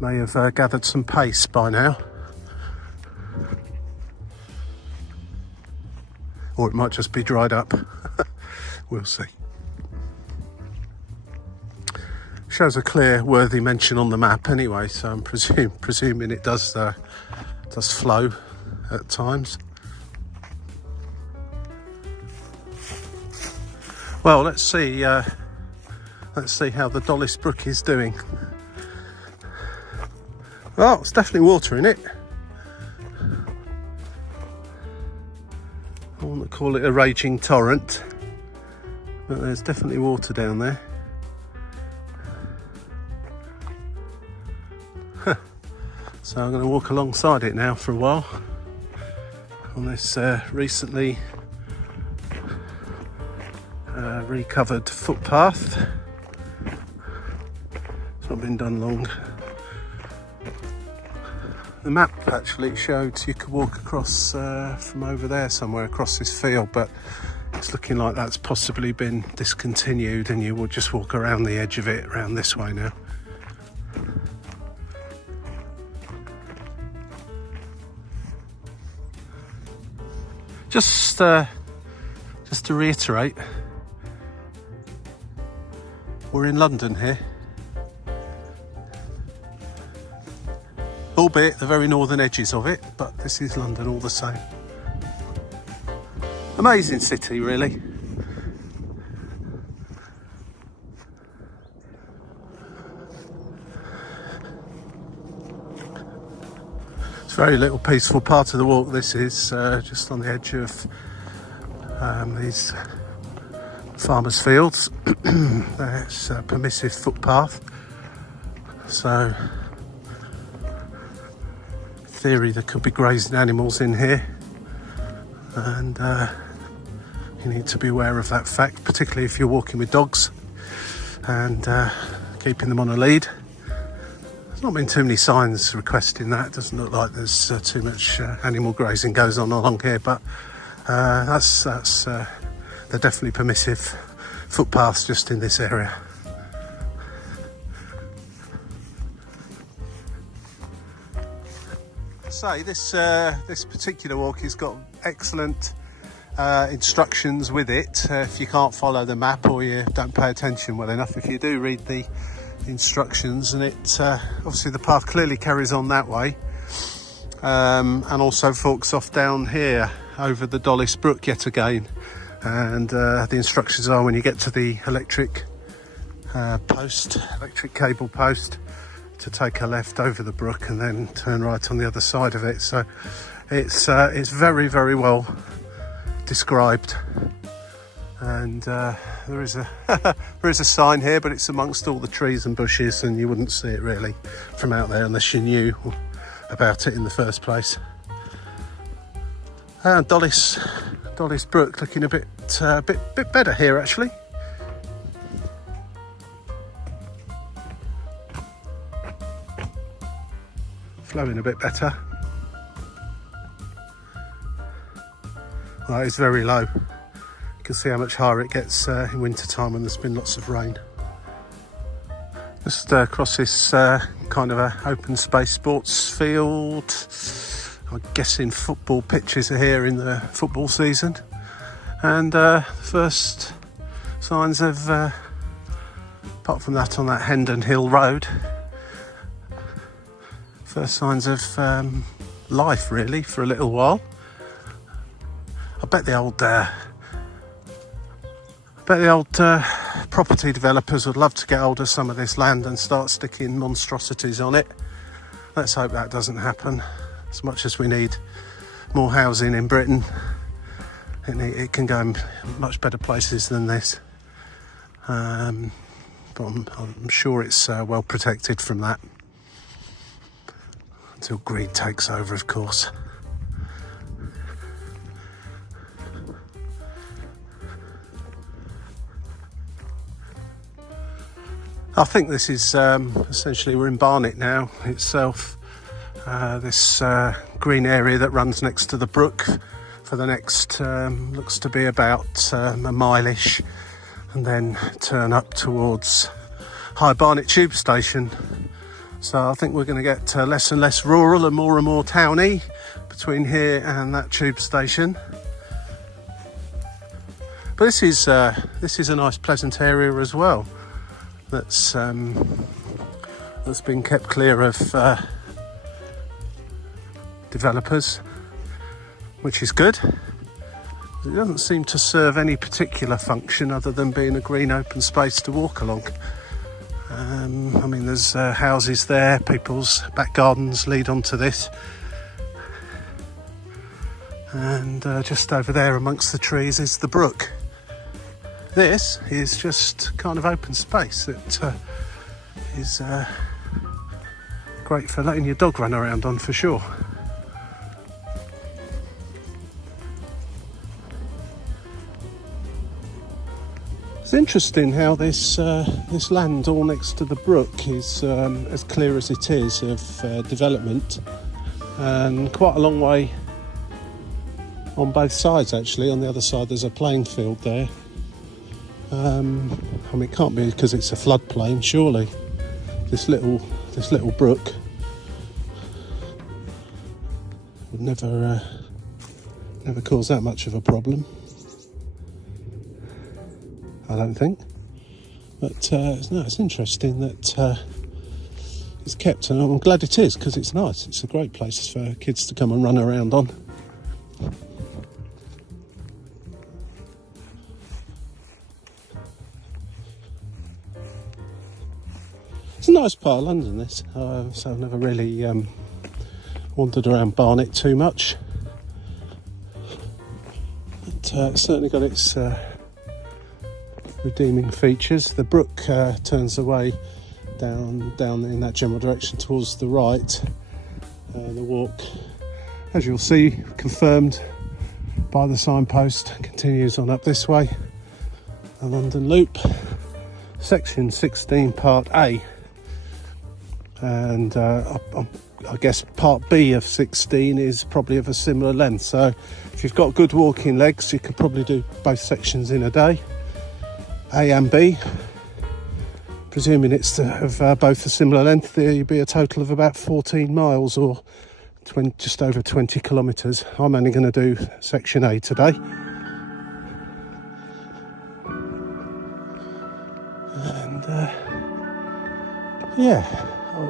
May have gathered some pace by now. Or it might just be dried up. We'll see. Shows a clear, worthy mention on the map anyway, so I'm presuming it does flow at times. Well, let's see how the Dollis Brook is doing. Oh, it's definitely water in it. I want to call it a raging torrent, but there's definitely water down there. So I'm going to walk alongside it now for a while on this recently recovered footpath. It's not been done long. The map actually showed you could walk across from over there somewhere across this field, but it's looking like that's possibly been discontinued and you will just walk around the edge of it around this way now. Just to reiterate, we're in London here, albeit the very northern edges of it, but this is London all the same. Amazing city, really. Very little peaceful part of the walk this is, just on the edge of these farmers' fields. There's a permissive footpath, so in theory there could be grazing animals in here, and you need to be aware of that fact, particularly if you're walking with dogs and keeping them on a lead. There's not been too many signs requesting that. It doesn't look like there's too much animal grazing goes on along here, but they're definitely permissive footpaths just in this area. Say this particular walk has got excellent instructions with it. If you can't follow the map or you don't pay attention well enough, if you do read the instructions, and it obviously the path clearly carries on that way, and also forks off down here over the Dollis Brook yet again, and the instructions are when you get to the electric cable post to take a left over the brook and then turn right on the other side of it. So it's very, very well described, and there is a sign here, but it's amongst all the trees and bushes and you wouldn't see it really from out there unless you knew about it in the first place. And Dollis Brook looking a bit better here actually. Flowing a bit better. Well, it's very low. You can see how much higher it gets in winter time when there's been lots of rain. Just across this kind of a open space sports field. I'm guessing football pitches are here in the football season, and first signs of apart from that on that Hendon Hill Road, first signs of life really for a little while. I bet the old property developers would love to get hold of some of this land and start sticking monstrosities on it. Let's hope that doesn't happen. As much as we need more housing in Britain, it can go in much better places than this. But I'm sure it's well protected from that. Until greed takes over, of course. I think this is essentially, we're in Barnet now itself. This green area that runs next to the brook for the next, looks to be about a mile-ish, and then turn up towards High Barnet tube station. So I think we're going to get less and less rural and more towny between here and that tube station. But this is a nice pleasant area as well. That's been kept clear of developers, which is good. It doesn't seem to serve any particular function other than being a green open space to walk along. I mean, there's houses there, people's back gardens lead onto this, and just over there amongst the trees is the brook. This is just kind of open space that is great for letting your dog run around on, for sure. It's interesting how this land all next to the brook is as clear as it is of development, and quite a long way on both sides actually. On the other side there's a playing field there. I mean, it can't be because it's a floodplain, surely. This little brook would never cause that much of a problem, I don't think. But no, it's interesting that it's kept, and I'm glad it is, because it's nice. It's a great place for kids to come and run around on. It's a nice part of London, this. So I've never really wandered around Barnet too much. But it's certainly got its redeeming features. The brook turns away down in that general direction towards the right. The walk, as you'll see, confirmed by the signpost, continues on up this way. The London Loop, section 16, part A. And I guess part B of 16 is probably of a similar length. So if you've got good walking legs, you could probably do both sections in a day, A and B. Presuming it's of both a similar length, there you'd be a total of about 14 miles or just over 20 kilometres. I'm only going to do section A today. And yeah,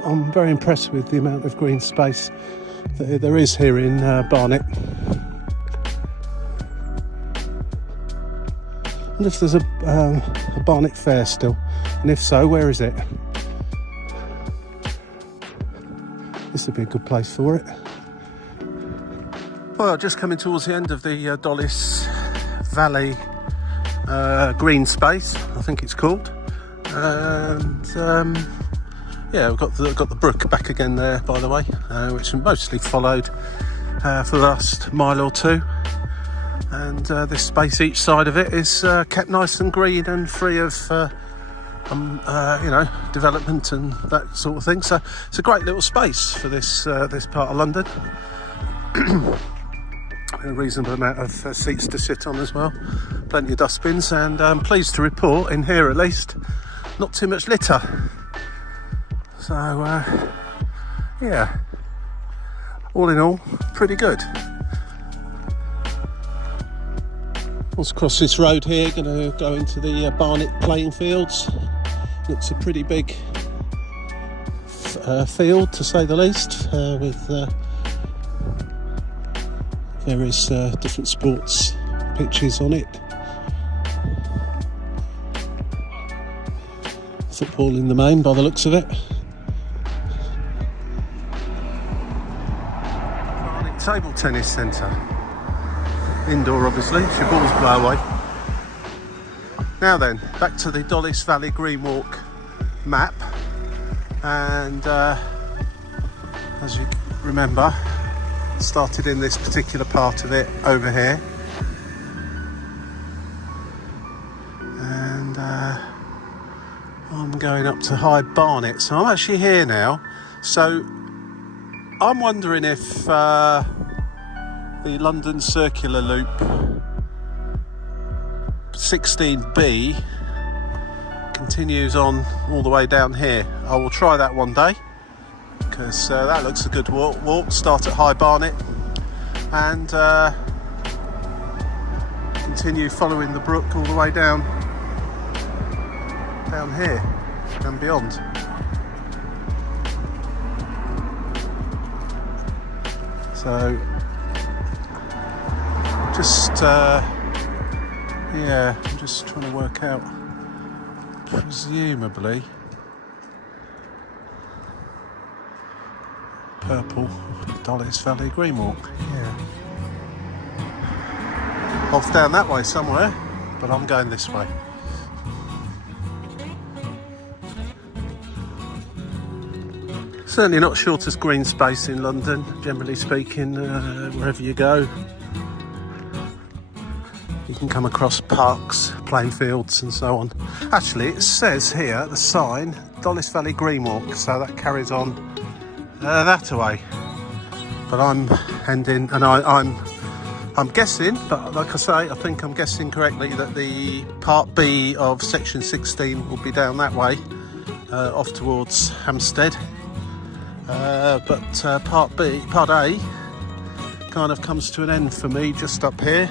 I'm very impressed with the amount of green space that there is here in Barnet. And if there's a Barnet Fair still, and if so, where is it? This would be a good place for it. Well, just coming towards the end of the Dollis Valley green space, I think it's called. And yeah, we've got the brook back again there, by the way, which we mostly followed for the last mile or two. And this space each side of it is kept nice and green and free of you know, development and that sort of thing. So it's a great little space for this part of London. A reasonable amount of seats to sit on as well, plenty of dustbins, and I'm pleased to report, in here at least, not too much litter. So yeah, all in all, pretty good. Once across this road here, going to go into the Barnet playing fields. Looks a pretty big field, to say the least, with various different sports pitches on it. Football in the main, by the looks of it. Barnet Table Tennis Centre. Indoor, obviously, if your balls blow away. Now then, back to the Dollis Valley Green Walk map. And as you remember, started in this particular part of it over here. And I'm I'm going up to High Barnet, so I'm actually here now. So I'm wondering if the London Circular Loop 16B continues on all the way down here. I will try that one day, because that looks a good walk. Start at High Barnet and continue following the brook all the way down here and beyond. So just yeah, I'm just trying to work out, presumably purple Dolly's Valley Green Walk. Yeah, off down that way somewhere, but I'm going this way. Certainly not shortest green space in London, generally speaking. Wherever you go, you can come across parks, playing fields and so on. Actually, it says here, the sign, Dollis Valley Green Walk, so that carries on that way. But I'm heading, and I'm guessing, but like I say, I think I'm guessing correctly, that the Part B of Section 16 will be down that way, off towards Hampstead. But Part A kind of comes to an end for me just up here,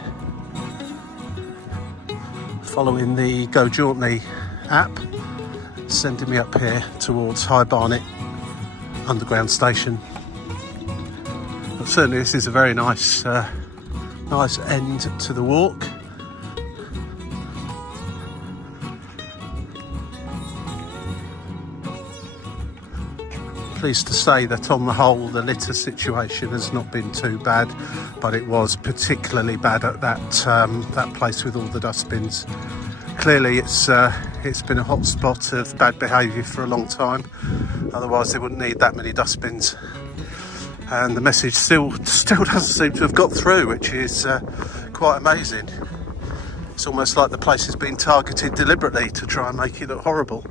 following the Go Jauntly app, sending me up here towards High Barnet Underground Station. But certainly this is a very nice end to the walk. Pleased to say that on the whole the litter situation has not been too bad, but it was particularly bad at that place with all the dustbins. Clearly it's been a hot spot of bad behaviour for a long time, otherwise they wouldn't need that many dustbins. And the message still doesn't seem to have got through, which is quite amazing. It's almost like the place has been targeted deliberately to try and make it look horrible.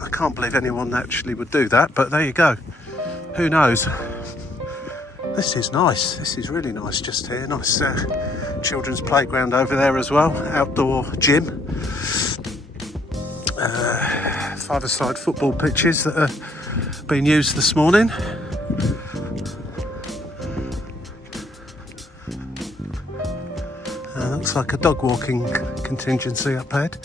I can't believe anyone actually would do that, but there you go. Who knows? This is nice. This is really nice just here. Nice children's playground over there as well. Outdoor gym. Five-a-side football pitches that are being used this morning. Looks like a dog walking contingency up ahead.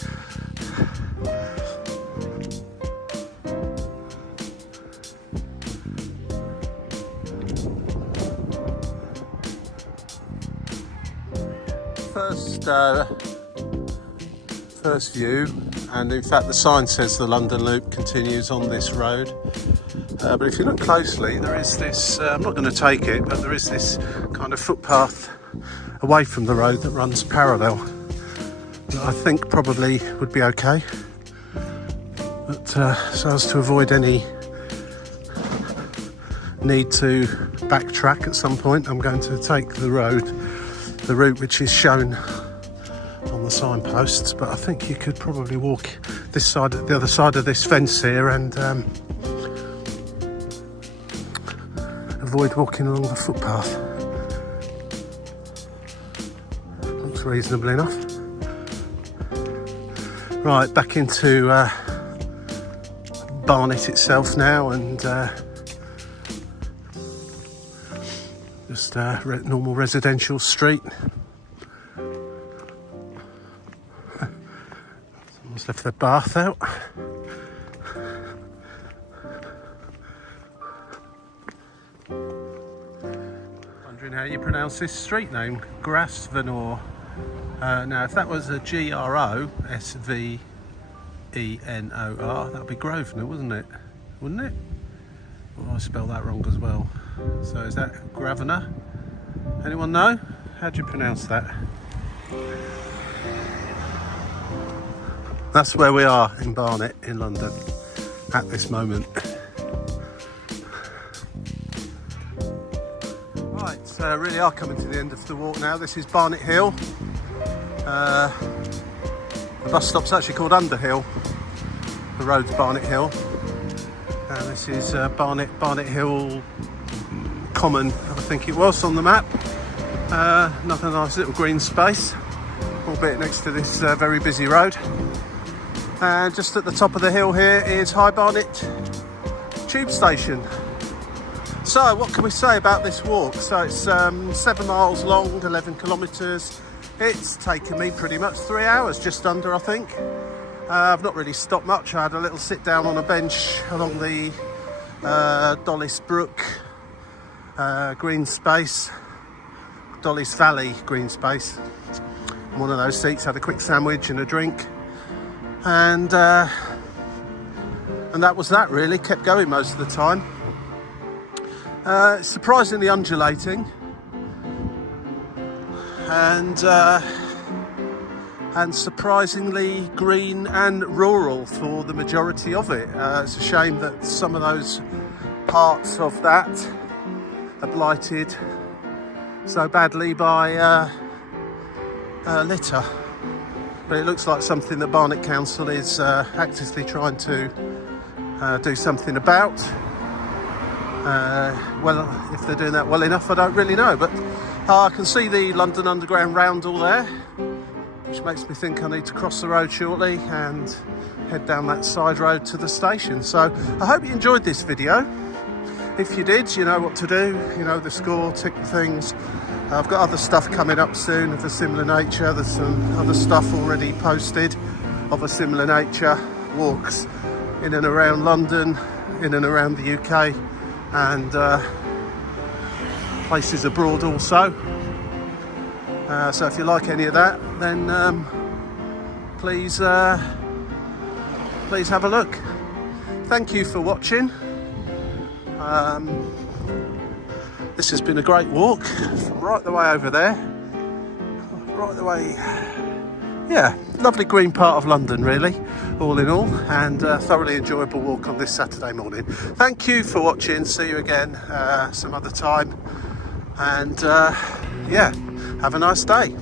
First view, and in fact the sign says the London Loop continues on this road, but if you look closely there is this, I'm not going to take it, but there is this kind of footpath away from the road that runs parallel that I think probably would be okay, but so as to avoid any need to backtrack at some point, I'm going to take the route which is shown on the signposts. But I think you could probably walk this side, the other side of this fence here, and avoid walking along the footpath. Looks reasonable enough. Right, back into Barnet itself now, and just normal residential street. Someone's left their bath out. Wondering how you pronounce this street name, Grosvenor. Now, if that was a Grosvenor, that'd be Grosvenor, wouldn't it? Wouldn't it? Oh, I spelled that wrong as well. So is that Grosvenor? Anyone know? How do you pronounce that? That's where we are in Barnet in London at this moment. Right, so really are coming to the end of the walk now. This is Barnet Hill. The bus stop's actually called Underhill, the road's Barnet Hill. And this is Barnet Hill Common, I think it was on the map. Another nice little green space, albeit next to this very busy road. And just at the top of the hill here is High Barnet Tube Station. So what can we say about this walk? So it's 7 miles long, 11 kilometres. It's taken me pretty much 3 hours, just under, I think. I've not really stopped much. I had a little sit down on a bench along the Dollis Brook green space, Dollis Valley green space. One of those seats, had a quick sandwich and a drink, and that was that really. Kept going most of the time. It's surprisingly undulating, and surprisingly green and rural for the majority of it. It's a shame that some of those parts of that are blighted so badly by litter. But it looks like something that Barnet Council is actively trying to do something about. Well, if they're doing that well enough, I don't really know. But I can see the London Underground roundel there, which makes me think I need to cross the road shortly and head down that side road to the station. So I hope you enjoyed this video. If you did, you know what to do. You know the score, tick things. I've got other stuff coming up soon of a similar nature. There's some other stuff already posted of a similar nature. Walks in and around London, in and around the UK, and places abroad also. So if you like any of that, then please have a look. Thank you for watching. This has been a great walk from right the way over there, right the way, yeah, lovely green part of London really, all in all, and thoroughly enjoyable walk on this Saturday morning. Thank you for watching. See you again some other time, and yeah, have a nice day.